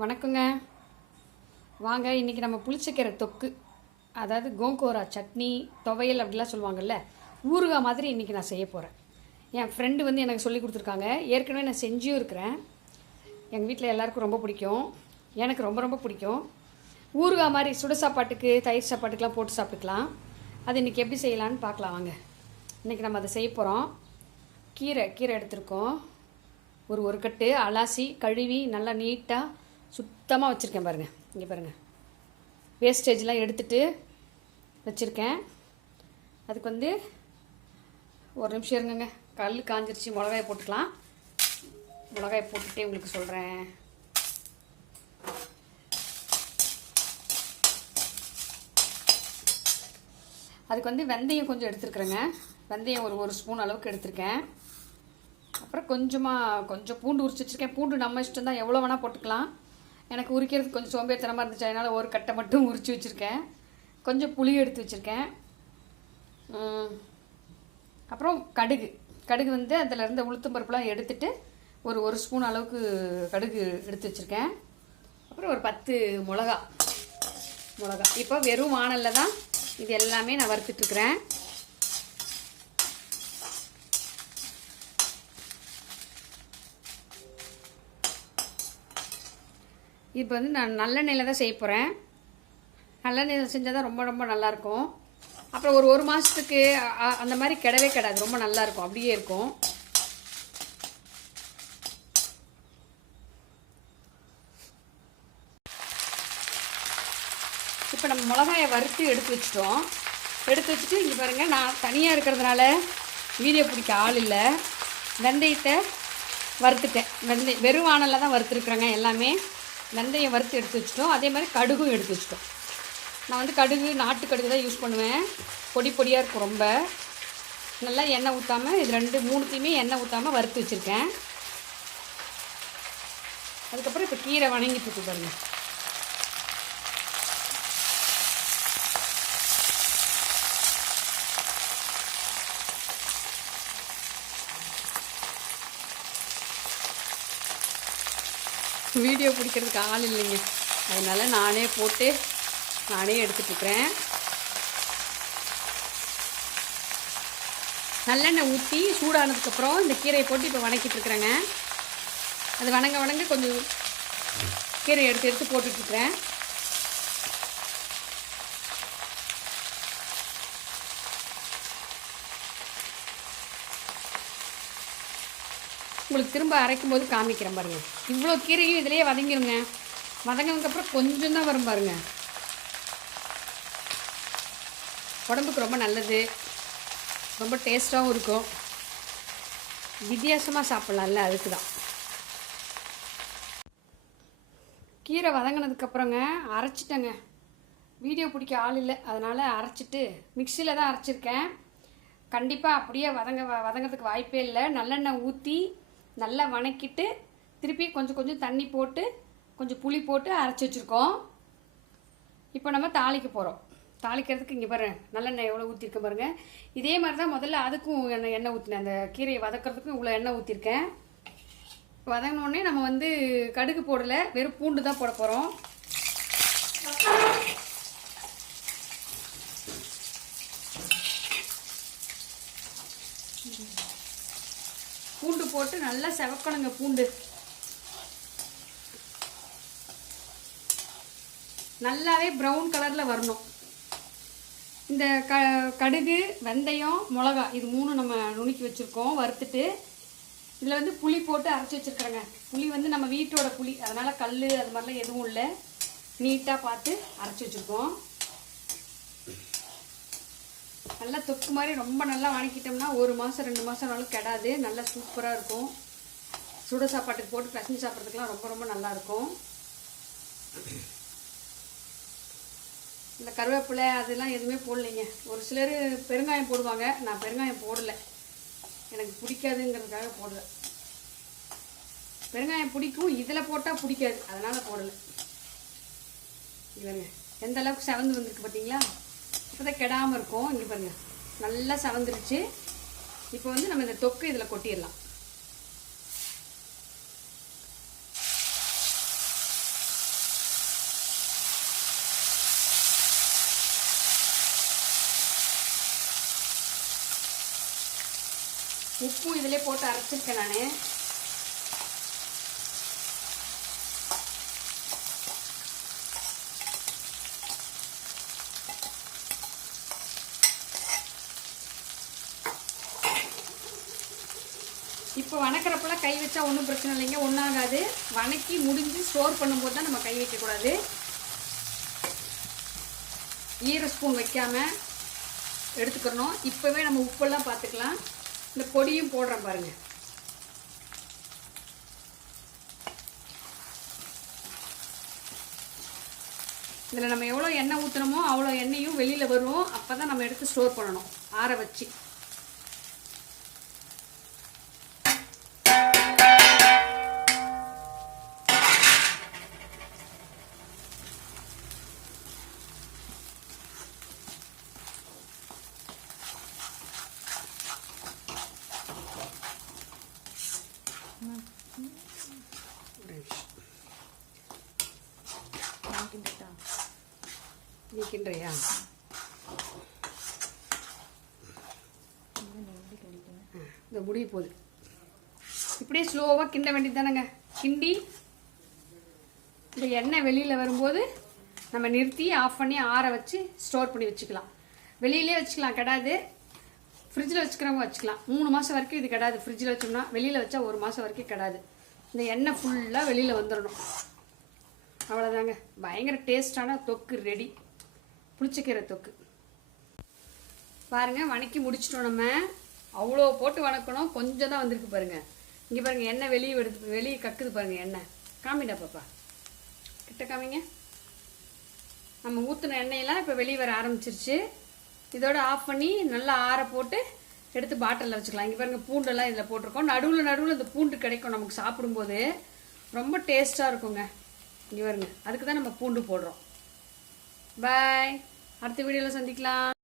வணக்கங்க. வாங்க, இன்றைக்கி நம்ம புளிச்சக்கீரை தொக்கு, அதாவது கோங்கோரா சட்னி, துவையல் அப்படிலாம் சொல்லுவாங்கள்ல, ஊறுகாய் மாதிரி இன்றைக்கி நான் செய்ய போகிறேன். என் ஃப்ரெண்டு வந்து எனக்கு சொல்லி கொடுத்துருக்காங்க. ஏற்கனவே நான் செஞ்சும் இருக்கிறேன். எங்கள் வீட்டில் எல்லாருக்கும் ரொம்ப பிடிக்கும், எனக்கு ரொம்ப ரொம்ப பிடிக்கும். ஊறுகாய் மாதிரி சுட சாப்பாட்டுக்கு, தயிர் சாப்பாட்டுக்கெலாம் போட்டு சாப்பிட்டுக்கலாம். அது இன்றைக்கி எப்படி செய்யலான்னு பார்க்கலாம் வாங்க. இன்றைக்கி நம்ம அதை செய்ய போகிறோம். கீரை எடுத்திருக்கோம். ஒரு கட்டு அலாசி கழுவி நல்லா நீட்டாக சுத்தமாக வச்சுருக்கேன் பாருங்கள். இங்கே பாருங்கள், வேஸ்டேஜ்லாம் எடுத்துகிட்டு வச்சுருக்கேன். அதுக்கு வந்து ஒரு நிமிஷம் இருங்கங்க, கல் காஞ்சிருச்சு. மிளகாயை போட்டுக்கலாம். மிளகாயை போட்டுகிட்டே உங்களுக்கு சொல்கிறேன். அதுக்கு வந்து வெந்தயம் கொஞ்சம் எடுத்துருக்குறேங்க. வெந்தயம் ஒரு ஸ்பூன் அளவுக்கு எடுத்திருக்கேன். அப்புறம் கொஞ்சம் பூண்டு உரிச்சு வச்சுருக்கேன். பூண்டு நம்ம இஷ்டம் தான், எவ்வளோ வேணால் போட்டுக்கலாம். எனக்கு உரிக்கிறதுக்கு கொஞ்சம் சோம்பேறித்தனமாக இருந்துச்சு, அதனால் ஒரு கட்டை மட்டும் உரித்து வச்சுருக்கேன். கொஞ்சம் புளி எடுத்து வச்சுருக்கேன். அப்புறம் கடுகு வந்து அதில் இருந்த உளுத்தம் பருப்புலாம் எடுத்துகிட்டு ஒரு ஸ்பூன் அளவுக்கு கடுகு எடுத்து வச்சுருக்கேன். அப்புறம் ஒரு 10 மிளகா. இப்போ வெறும் வாணலில் தான் இது எல்லாமே நான் வறுத்துட்ருக்குறேன். இப்போ வந்து நான் நல்லெண்ணெயில் தான் செய்ய போகிறேன். நல்லெண்ணெயில் செஞ்சால் தான் ரொம்ப ரொம்ப நல்லாயிருக்கும். அப்புறம் ஒரு மாதத்துக்கு அந்த மாதிரி கிடாது, ரொம்ப நல்லாயிருக்கும், அப்படியே இருக்கும். இப்போ நம்ம மிளகாயை வறுத்து எடுத்து வச்சுட்டு இங்கே பாருங்கள், நான் தனியாக இருக்கிறதுனால வீடியோ பிடிக்க ஆள் இல்லை. வெந்தயத்தை வறுத்துட்டேன். வெறும் வாணலில் தான் வறுத்துருக்குறேங்க எல்லாமே. வெந்தயம் வறுத்து எடுத்து வச்சிட்டோம். அதே மாதிரி கடுகும் எடுத்து வச்சிட்டோம். நான் வந்து கடுகு, நாட்டு கடுகு தான் யூஸ் பண்ணுவேன். பொடியாக இருக்கும் ரொம்ப. நல்லா எண்ணெய் ஊற்றாமல், இது 2-3த்தையுமே எண்ணெய் ஊற்றாமல் வறுத்து வச்சுருக்கேன். அதுக்கப்புறம் இப்போ கீரை வணங்கிட்டு இருக்கு பாருங்கள். வீடியோ பிடிக்கிறதுக்கு ஆள் இல்லைங்க, அதனால் நானே எடுத்துட்டுருக்குறேன். நல்லெண்ணெய் ஊற்றி சூடானதுக்கப்புறம் இந்த கீரையை போட்டு இப்போ வணக்கிட்டுருக்குறேங்க. அது வணங்க கொஞ்சம் கீரையை எடுத்து போட்டுட்ருக்குறேன். உங்களுக்கு திரும்ப அரைக்கும் போது காமிக்கிறேன் பாருங்கள். இவ்வளோ கீரையும் இதிலேயே வதங்கிடுங்க. வதங்கினதுக்கப்புறம் கொஞ்சம் தான் வரும் பாருங்கள். உடம்புக்கு ரொம்ப நல்லது, ரொம்ப டேஸ்ட்டாகவும் இருக்கும். வித்தியாசமாக சாப்பிட்லாம்ல, அதுக்கு தான். கீரை வதங்கினதுக்கப்புறங்க அரைச்சிட்டேங்க. வீடியோ பிடிக்க ஆள் இல்லை, அதனால் அரைச்சிட்டு மிக்சியில் தான் அரைச்சிருக்கேன். கண்டிப்பாக அப்படியே வதங்கிறதுக்கு வாய்ப்பே இல்லை. நல்லெண்ணெய் ஊற்றி நல்லா வணக்கிட்டு திருப்பி கொஞ்சம் தண்ணி போட்டு கொஞ்சம் புளி போட்டு அரைச்சி வச்சுருக்கோம். இப்போ நம்ம தாளிக்க போகிறோம். தாளிக்கிறதுக்கு இங்கே பாருங்கள், நல்லெண்ணெய் எவ்வளோ ஊற்றிருக்க பாருங்கள். இதே மாதிரி தான் முதல்ல அதுக்கும் எண்ணெய் ஊற்றினேன். அந்த கீரையை வதக்கிறதுக்கும் இவ்வளோ எண்ணெய் ஊற்றிருக்கேன். வதங்கினோடனே நம்ம வந்து கடுகு போடலை, வெறும் பூண்டு தான் போட போகிறோம். பூண்டு போட்டு நல்லா செவக்கணுங்க. பூண்டு நல்லாவே ப்ரௌன் கலரில் வரணும். இந்த கடுகு, வெந்தயம், மிளகா இது 3 நம்ம நுணுக்கி வச்சுருக்கோம் வறுத்துட்டு. இதில் வந்து புளி போட்டு அரைச்சி வச்சுருக்குறேங்க. புளி வந்து நம்ம வீட்டோட புளி, அதனால் கல் அது மாதிரிலாம் எதுவும் இல்லை, நீட்டாக பார்த்து அரைச்சி வச்சுருக்கோம். நல்லா தொக்கு மாதிரி ரொம்ப நல்லா வணக்கிட்டோம்னா 1 மாதம் 2 மாதம்னாலும் கெடாது, நல்லா சூப்பராக இருக்கும். சுட சாப்பாட்டுக்கு போட்டு பிசைஞ்சு சாப்பிட்றதுக்குலாம் ரொம்ப ரொம்ப நல்லாயிருக்கும். இந்த கருவேப்பிலை அதெல்லாம் எதுவுமே போடலைங்க. ஒரு சிலர் பெருங்காயம் போடுவாங்க, நான் பெருங்காயம் போடலை, எனக்கு பிடிக்காதுங்கிறதுக்காக போடலை. பெருங்காயம் பிடிக்கும், இதில் போட்டால் பிடிக்காது, அதனால் போடலை. இவங்க எந்த அளவுக்கு செவந்து வந்திருக்கு பார்த்தீங்களா? இப்போ தான் கெடாமல் இருக்கும். இங்கே பாருங்கள், நல்லா செவந்துருச்சு. இப்போ வந்து நம்ம இந்த தொக்கு இதில் கொட்டிடலாம். உப்பும் இதிலே போட்டு அரைச்சிருக்கேன் நான். இப்போ வணக்கிறப்பெல்லாம் கை வச்சா ஒன்றும் பிரச்சனை இல்லைங்க, ஒன்றாகாது. வணக்கி முடிஞ்சு ஸ்டோர் பண்ணும்போது தான் நம்ம கை வைக்கக்கூடாது. ஈர ஸ்பூன் வைக்காமல் எடுத்துக்கிறணும். இப்போவே நம்ம உப்பெல்லாம் பார்த்துக்கலாம். இந்த பொடியும் போடுறேன் பாருங்கள். இதில் நம்ம எவ்வளோ எண்ணெய் ஊற்றுனமோ அவ்வளோ எண்ணெயும் வெளியில் வரும். அப்போ தான் நம்ம எடுத்து ஸ்டோர் பண்ணணும் ஆற வச்சு. நீக்கின்றியா? இந்த முடிய போகுது. இப்படியே ஸ்லோவாக கிண்ட வேண்டியது தானேங்க. கிண்டி இந்த எண்ணெய் வெளியில் வரும்போது நம்ம நிறுத்தி ஆஃப் பண்ணி ஆற வச்சு ஸ்டோர் பண்ணி வச்சுக்கலாம். வெளியிலே வச்சுக்கலாம், கெடாது. ஃப்ரிட்ஜில் வச்சுக்கிறவங்க வச்சுக்கலாம். 3 மாதம் வரைக்கும் இது கெடாது. ஃப்ரிட்ஜில் வச்சோம்னா, வெளியில் வச்சா 1 மாதம் வரைக்கும் கெடாது. இந்த எண்ணெய் ஃபுல்லாக வெளியில் வந்துடணும். அவ்வளோதாங்க. பயங்கர டேஸ்டான தொக்கு ரெடி. புளிச்சக்கீரை தொக்கு பாருங்கள். வணக்கி முடிச்சிட்டோம். நம்ம அவ்வளோ போட்டு வணக்கணும். கொஞ்சம் தான் வந்திருக்கு பாருங்கள். இங்கே பாருங்கள், எண்ணெய் வெளியே கக்குது பாருங்கள். எண்ணெய் காமிடா பாப்பா, கிட்ட காமிங்க. நம்ம ஊற்றின எண்ணெயெல்லாம் இப்போ வெளியே வர ஆரம்பிச்சிருச்சு. இதோட ஆஃப் பண்ணி நல்லா ஆற போட்டு எடுத்து பாட்டிலில் வச்சுக்கலாம். இங்கே பாருங்கள், பூண்டெல்லாம் இதில் போட்டிருக்கோம். நடுவில் இந்த பூண்டு கிடைக்கும் நமக்கு சாப்பிடும்போது. ரொம்ப டேஸ்ட்டாக இருக்குங்க. இங்கே பாருங்க, அதுக்கு தான் நம்ம பூண்டு போடுறோம். பாய். அடுத்த வீடியோவில் சந்திக்கலாம்.